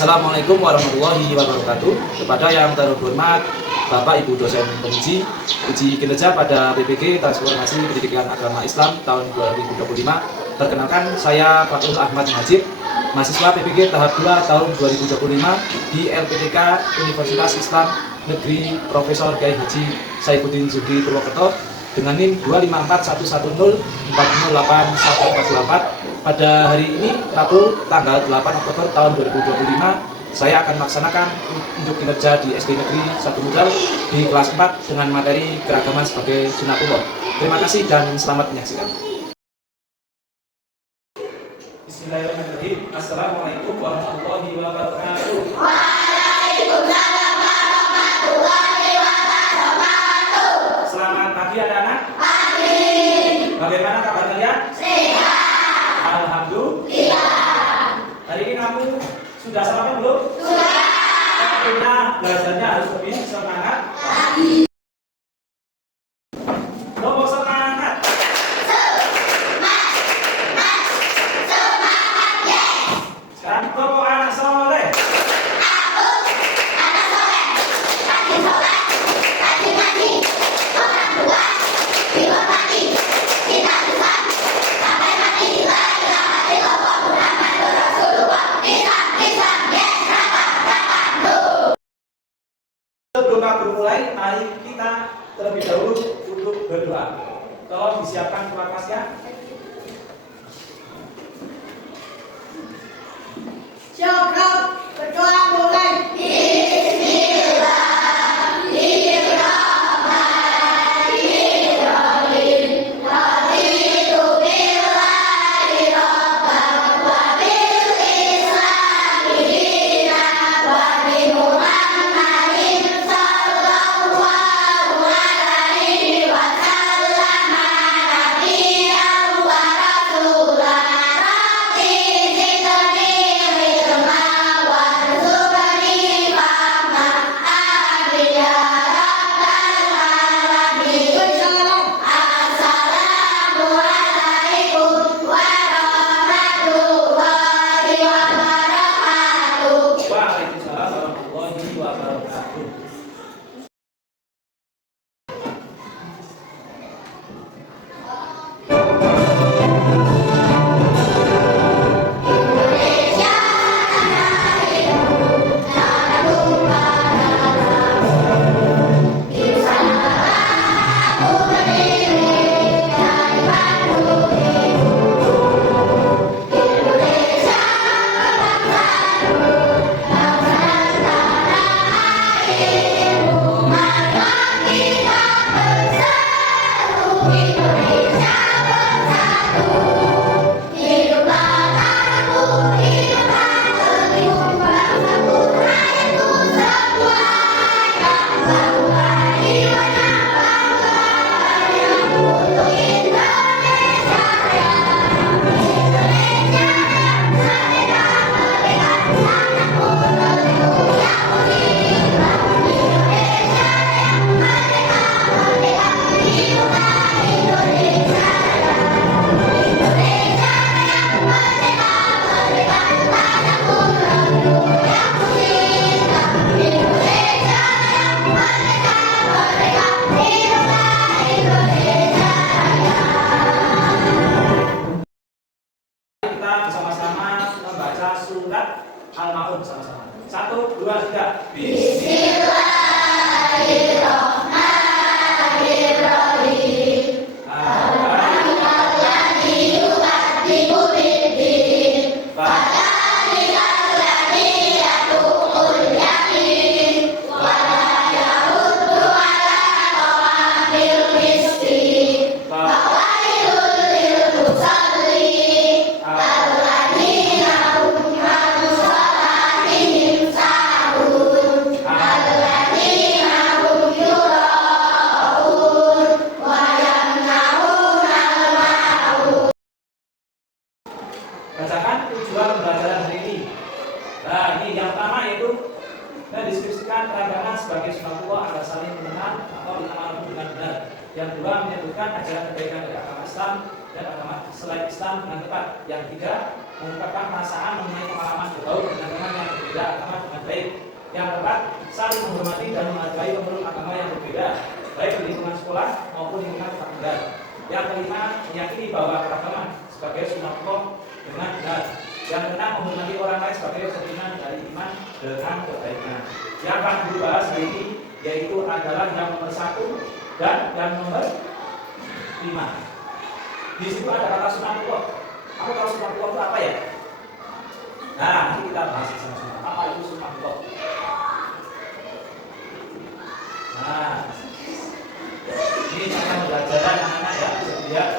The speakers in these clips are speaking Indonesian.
Assalamualaikum warahmatullahi wabarakatuh. Kepada yang terhormat Bapak Ibu dosen penguji uji kinerja pada PPG Transformasi Pendidikan Agama Islam tahun 2025. Perkenalkan, saya Fatul Ahmad Majid, mahasiswa PPG tahap 2 tahun 2025 di LPTK Universitas Islam Negeri Profesor Kiai Haji Saifuddin Zuhdi Purwokerto dengan NIM 25411040814. Pada hari ini, Rabu tanggal 8 Oktober tahun 2025, saya akan melaksanakan untuk kinerja di SD Negeri 1 Mudal di kelas 4 dengan materi keragaman sebagai sunatullah. Terima kasih dan selamat menyaksikan. Bismillahirrahmanirrahim. Assalamualaikum warahmatullahi wabarakatuh. Waalaikumsalam warahmatullahi wabarakatuh. Selamat pagi anak-anak. Pagi. Bagaimana kabar kalian? Sehat. Alhamdulillah. Hari ini kamu sudah sarapan belum? Sudah. Tentunya belajarnya harus lebih semangat. Kelompok semangat. Semangat, yes. Sekarang kelompok anak soleh. Aku anak soleh. Rajin sholat, rajin ngaji, orang tua dihormati, cinta Tuhan sampai mati. La ilaha illallah Muhammadur Rasulullah. Islam, Islam, yes. Sebelum aku bermulai, mari kita terlebih dahulu untuk berdoa. Tolong disiapkan kertasnya. Syukur berdoa mulai. Waalaikumsalam warahmatullahi wabarakatuh. Kita bersama-sama membaca surat Al-Maun sama-sama. 1, 2, 3. Bismillahirrahmanirrahim. Bacakan tujuan pembelajaran hari ini. Nah, ini yang pertama yaitu mendeskripsikan keragaman sebagai sunatullah agar saling mengenal atau ditamakan dengan benar. Yang kedua, menyebutkan ajaran kebaikan dari agama Islam. dan agama selain Islam dengan tepat. Yang ketiga, mengungkapkan perasaan mengenai pengalaman bergaul dengan teman yang berbeda agama dengan baik. Yang keempat, saling menghormati dan menghargai pemeluk agama yang berbeda, baik di lingkungan sekolah maupun lingkungan tempat tinggal. Yang kelima, meyakini bahwa keragaman sebagai sunatullah dengan benar. Yang keenam, menghormati orang lain sebagai cerminan dari iman dengan kebaikan. Yang akan dibahas hari ini yaitu adalah yang nomor 1 dan yang nomor 5. Di situ ada kata sunatullah. Kamu tahu sunatullah itu apa ya? Nah, nanti kita bahas sama-sama. Apa itu sunatullah? Nah, ini cara belajar anak-anak ya, bisa dilihat.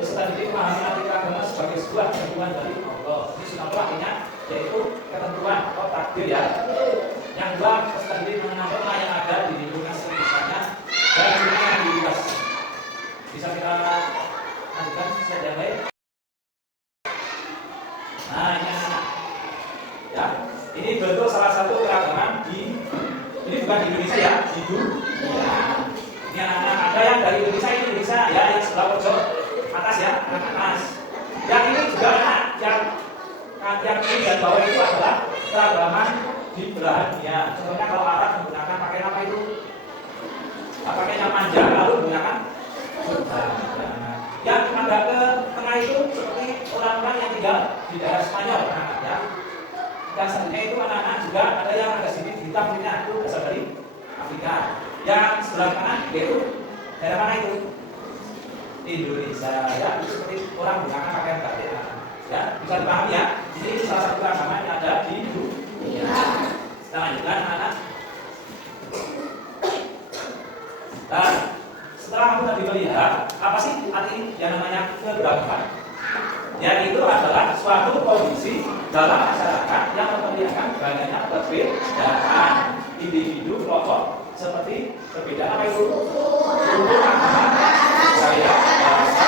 Peserta didik memahami arti agama sebagai sebuah ketentuan dari Allah. Ini sunatullah artinya yaitu ketentuan atau takdir ya. Yang kedua, peserta didik mengenal norma yang ada di lingkungan sekitarnya dan lingkungan yang luas. Bisa kita lanjutkan slide yang lain. Nah, ini anak-anak. Ya, ini bentuk salah satu keragaman ini bukan di Indonesia ya, di dunia. Ini anak-anak ada yang dari Indonesia, ini Indonesia ya, yang sebelah pojok atas ya, atas. Yang ini juga anak yang ini dan bawah itu adalah keragaman di belahan dunia. Contohnya kalau Arab menggunakan pakaian apa itu? Pakaian yang panjang lalu menggunakan jubah. Yang agak ke tengah itu seperti orang-orang yang tinggal di daerah Spanyol, anak-anak ya. Dan selanjutnya itu anak-anak juga ada yang agak sedikit hitam kulitnya itu berasal dari Afrika. Yang sebelah kanan yaitu daerah mana itu? Indonesia ya, itu seperti orang menggunakan pakaian batik ya, bisa dipahami ya. Ini salah satu agama yang ada di dunia. Kita lanjutkan anak-anak. Nah, setelah kamu tadi melihat apa sih arti yang namanya keberagaman? Yang itu adalah suatu kondisi dalam masyarakat yang memperlihatkan banyaknya perbedaan individu kelompok seperti perbedaan apa itu? Suku, agama, budaya, bahasa,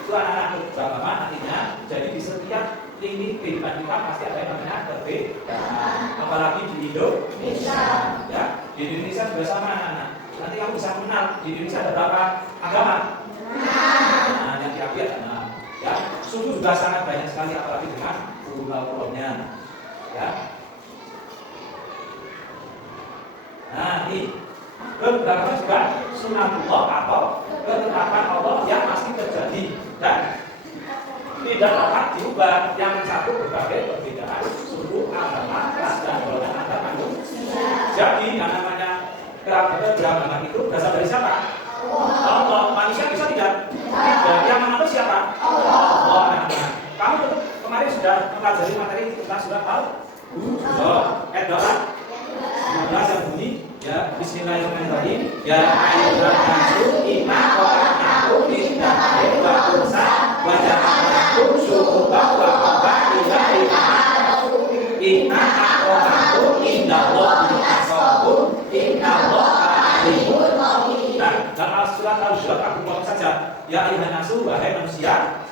itu anak-anak keberagaman artinya. Jadi di setiap lini kehidupan kita pasti ada yang namanya perbedaan. Apalagi di Indonesia, ya di Indonesia juga sama anak-anak. Nanti kamu bisa mengenal di Indonesia ada berapa agama? Nah, yang diambil ya, suku juga sangat banyak sekali apalagi dengan pulau-pulaunya ya. Nah, ini beberapa juga sunatullah atau ketetapan Allah yang masih terjadi dan tidak dapat diubah. Yang satu berbagai perbedaan suku, agama, ras dan golongan antar manusia. Jadi yang namanya keragaman itu berasal dari siapa? Allah. Manusia bisa tidak? Tidak. Yang mengatur siapa? Allah. Kamu kemarin sudah mempelajari materi tentang surat Al-Baqarah. Ayat berapa? 12 yang bunyi ya, bismillahirrahmanirrahim. Ya ayyuhan nasu inna khalaqnakum min dzakarin wa unsa wa ja'alnakum syu'uban wa qabaila inna akramakum indallahi atqakum innallaha alimun khabir. Dalam surat Al-Baqarah aku baca saja. Ya ayyuhan nasu, wahai manusia,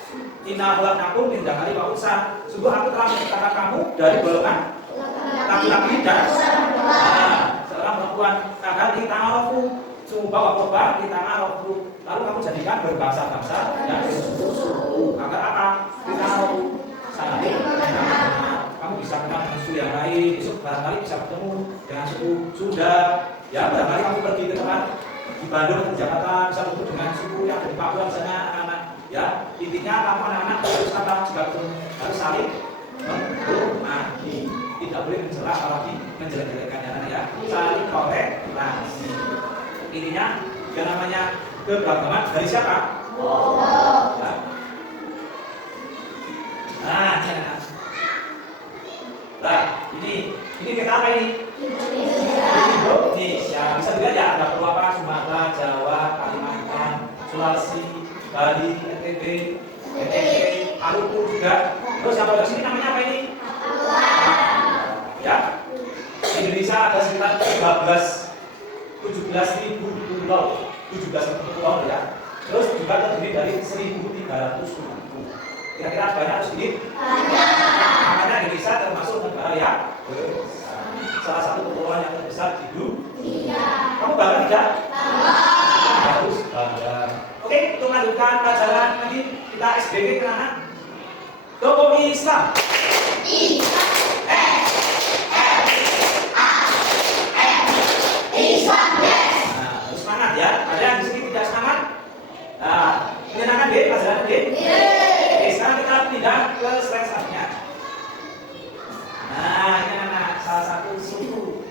inna khalaqnakum min dzakarin wa unsa. Sungguh aku telah menciptakan kamu dari golongan laki-laki dan seorang perempuan. Agar di ta'arufu, sungguh bawa korban di ta'arufu. Lalu kamu jadikan berbangsa-bangsa dan suku-suku. Agar apa? Di ta'arufu. Saling kamu bisa kenal dengan suku yang lain. Besok barangkali bisa bertemu dengan suku Sunda. Ya, barangkali kamu pergi ke tempat di Bandung, di Jakarta, bisa bertemu dengan suku yang di Papua misalnya anak-anak. Ya, intinya kamu anak-anak harus apa? Harus saling menghormati. Tidak boleh mencela apalagi menjelek-jelekannya anak ya. Saling toleransi. Intinya yang namanya keberagaman dari siapa? Allah. Ya. Nah, nah, ini kita apa ini? Indonesia. Bisa dilihat ya, ada Pulau apa? Sumatera, Jawa, Kalimantan, Sulawesi, Bali, NTB, Maluku juga. Terus yang pada sini namanya apa ini? Ya, Indonesia ada sekitar 17.000 pulau, 17.000 pulau ya. Terus juga terdiri dari 1.300 suku. Kira-kira banyak atau sedikit? Makanya Indonesia termasuk negara yang salah satu kepulauan yang terbesar di dunia. Kamu bangga tidak? Harus bangga. Oke, untuk melanjutkan pelajaran lagi kita SBG ke anak. Tokoh Islam. Islam, yes. Nah, harus semangat ya. Ada yang di sini tidak semangat? Nah, menyenangkan deh pelajaran deh. Oke, sekarang kita pindah ke slide selanjutnya. Nah, ini anak salah satu suku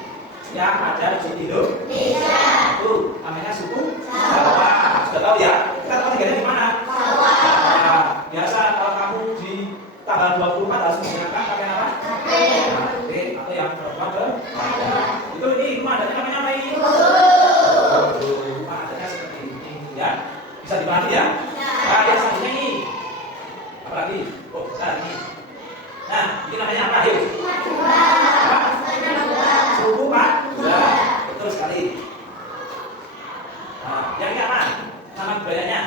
yang ada di Indonesia. Tuh, namanya suku Jawa. Sudah tahu ya? Kita tahu tinggalnya di mana? Nah, biasa kalau kamu di tanggal 24 harus menggunakan pakai apa? Oke, atau yang berapa ke? Itu ini rumah adanya namanya apa ini? Rumah adanya seperti ini ya. Bisa dipahami ya? Nah, yang selanjutnya ini. Apa lagi? Oh, nah ini. Nah, ini namanya apa? Yuk. Apa? Suku Pak? Betul sekali. Nah, yang ini apa? Nama budayanya.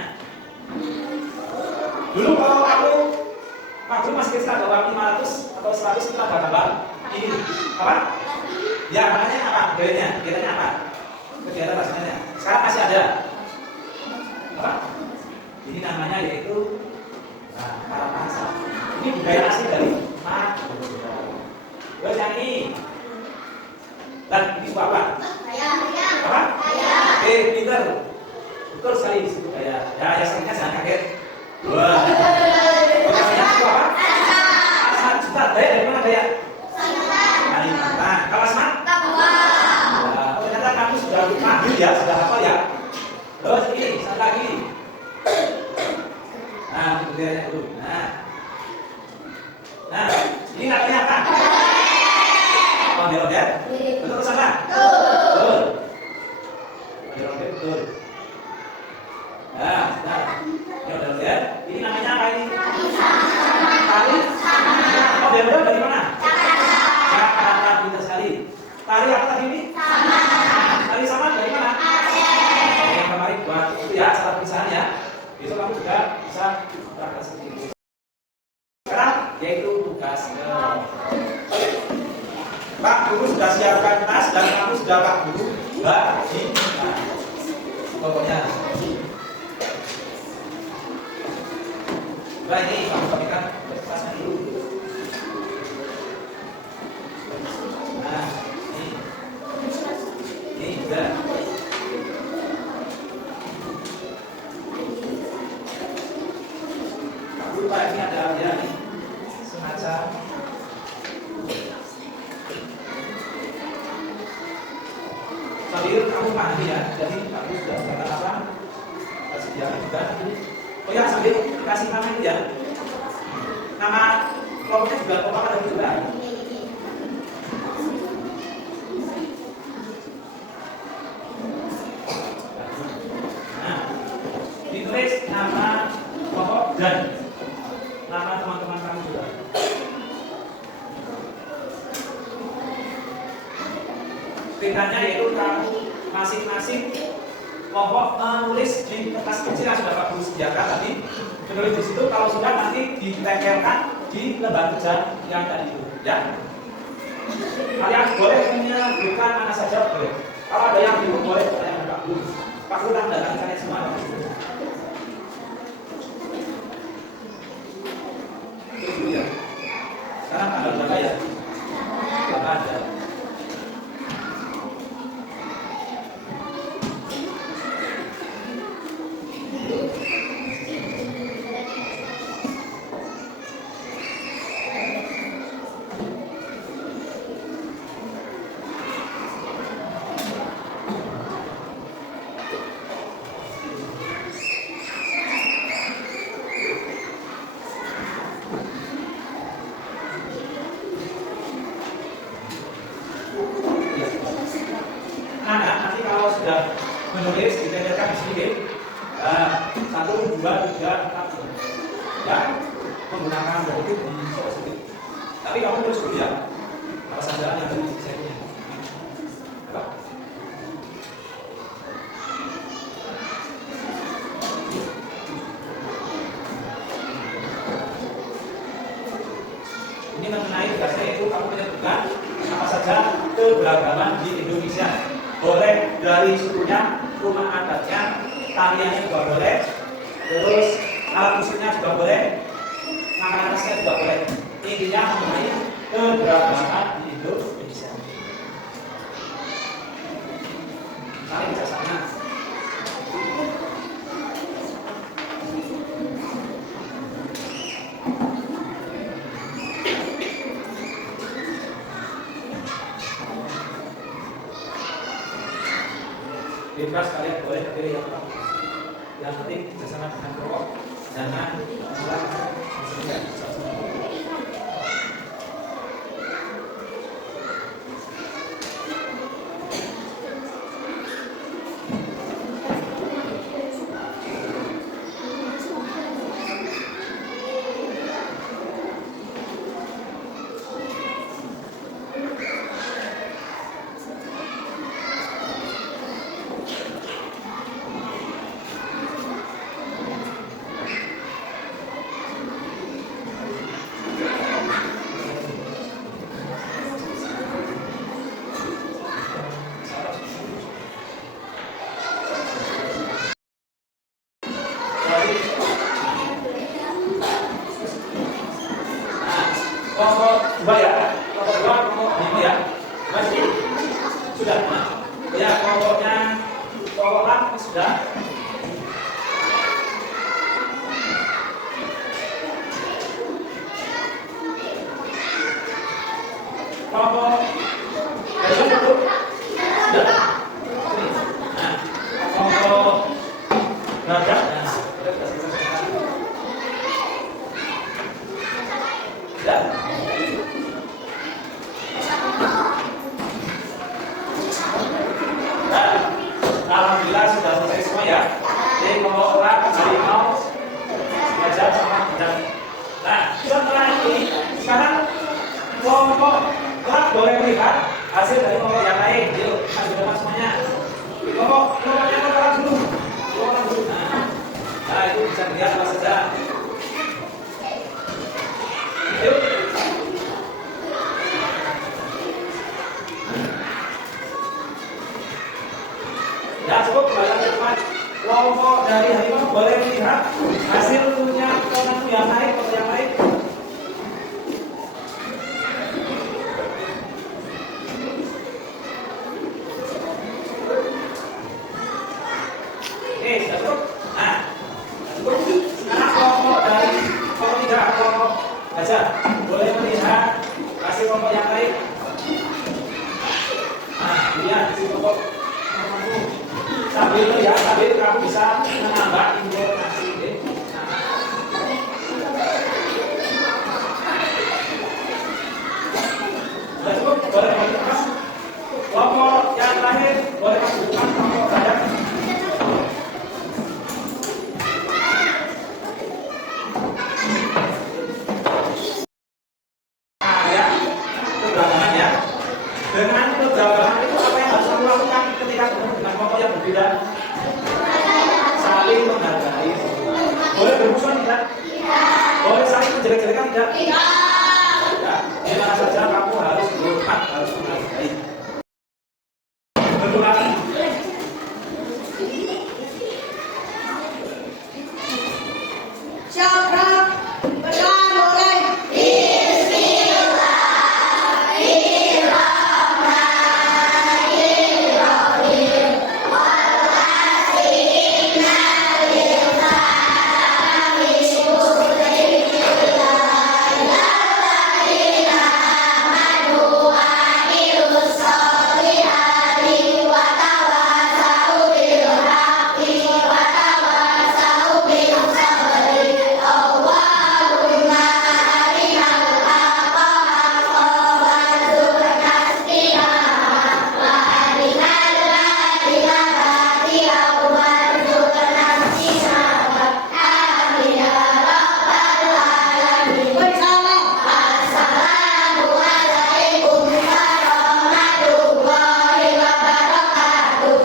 Dulu kalau kamu waktu masih kecil ada uang 500 atau 100 itu ada gambar ini apa? Ya namanya apa? Budayanya, kegiatannya apa? Kegiatan rasanya. Sekarang masih ada. Apa? Ini namanya yaitu Karapasa. Ini budaya asli dari Madura. Terus yang ini. Dan ini suku apa? Apa? Pinter. Betul sekali di situ ya. Ya, selanjutnya jangan kaget. Wah. Namanya suku apa? Asal Juta. Daya dari mana Daya? Kalimantan. Kalau Asma? Nah, ternyata kamu sudah mahir ya, sudah hafal ya. Terus ini, satu lagi. Nah, budayanya dulu. Nah, ini namanya apa? Ondel-ondel. Betul salah? Betul. Ondel-ondel betul. Nah, sudah. Ini ondel-ondel. Ini namanya apa ini? Tari. Ondel-ondel dari mana? Jakarta. Pintar sekali. Tari apa tadi ini? Tari sama dari mana? Yang kemarin buat itu ya, salah tulisan ya. Besok kamu juga bisa berangkat seperti itu. Sekarang yaitu tugasnya. Pak Guru sudah siapkan tas dan kamu sudah Pak Guru bagi. Pokoknya. Nah ini kamu bagikan tasnya dulu. Nah ini juga. Pak ini ada ya semacam sambil kamu pahami ya. Jadi kamu sudah mengatakan apa? Kasih dia juga. Oh ya sambil kasih nama itu ya. Nama kelompoknya juga kelompok ada juga. Nah, ditulis nama kelompok dan nama teman-teman kamu juga. Bedanya yaitu kamu masing-masing kelompok menulis di kertas kecil yang sudah Pak Guru sediakan tadi. Menulis di situ, kalau sudah nanti ditempelkan di lembar kerja yang tadi itu, ya. Kalian boleh menyebutkan mana saja boleh. Kalau ada yang bingung boleh tanya Pak Guru. Pak Guru akan datang kalian semua. Ya. Sekarang tanggal berapa ya? Berapa ada? Nanti kalau sudah menulis ditempelkan di sini, 1, 2, 3, 4, ya, menggunakan berarti di sini. Tapi kamu terus dulu ya, apa saja yang tadi saya punya. Ini mengenai tugasnya itu kamu menyebutkan apa saja keberagaman di Indonesia. Boleh dari sukunya, rumah adatnya, tariannya juga boleh, terus alat musiknya juga boleh, makanan khasnya juga boleh. Intinya mengenai keberagaman di Indonesia. Saling bijaksana. Bebas kalian boleh pilih yang apa. Yang penting bersama dengan rokok, jangan melakukan kelompok dua ya, kelompok dua, kelompok ini ya, masih sudah. Ya kelompoknya, kelompok A sudah. Kelompok dulu sudah. Nah, kelompok gajah. Sudah. Alhamdulillah sudah selesai semua ya. Jadi kelompok orang harimau, gajah sama gajah. Nah, setelah ini sekarang kelompok kelak boleh melihat hasil dari kelompok yang lain. Yuk, kasih depan semuanya. Kelompoknya kelak dulu. Kelompok dulu. Nah, itu bisa dilihat apa saja. Yuk. Ya cukup kembali teman. Kelompok dari harimau boleh melihat hasil punya kelompok yang lain, kelompok yang lain. Oke, sudah cukup. Nah, cukup. Sekarang kelompok dari kelompok tiga, kelompok gajah boleh melihat hasil kelompok yang lain. Nah, lihat hasil kelompok. Sambil ya, sambil kamu bisa menambah informasi. Sudah cukup, boleh masuk. Kelompok yang terakhir boleh masukkan kelompok saya. Nah ya, keberagaman ya. Dengan keberagaman itu apa yang harus kamu lakukan ketika bertemu dengan kelompok yang berbeda? Saling menghargai. Boleh bermusuhan tidak? Boleh saling menjelek-jelekan tidak? Ya, di mana saja kamu harus berhormat, harus menghargai. Berdoa. Siap, berdoa mulai.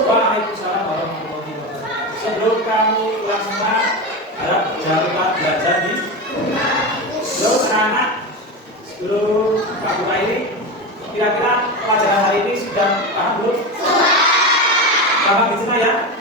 Waalaikumsalam warahmatullahi wabarakatuh. Sebelum kamu pulang semua, harap jangan lupa belajar di. Terus anak sebelum Pak Buka ini, kira-kira pelajaran hari ini sudah paham belum? Paham di sana ya?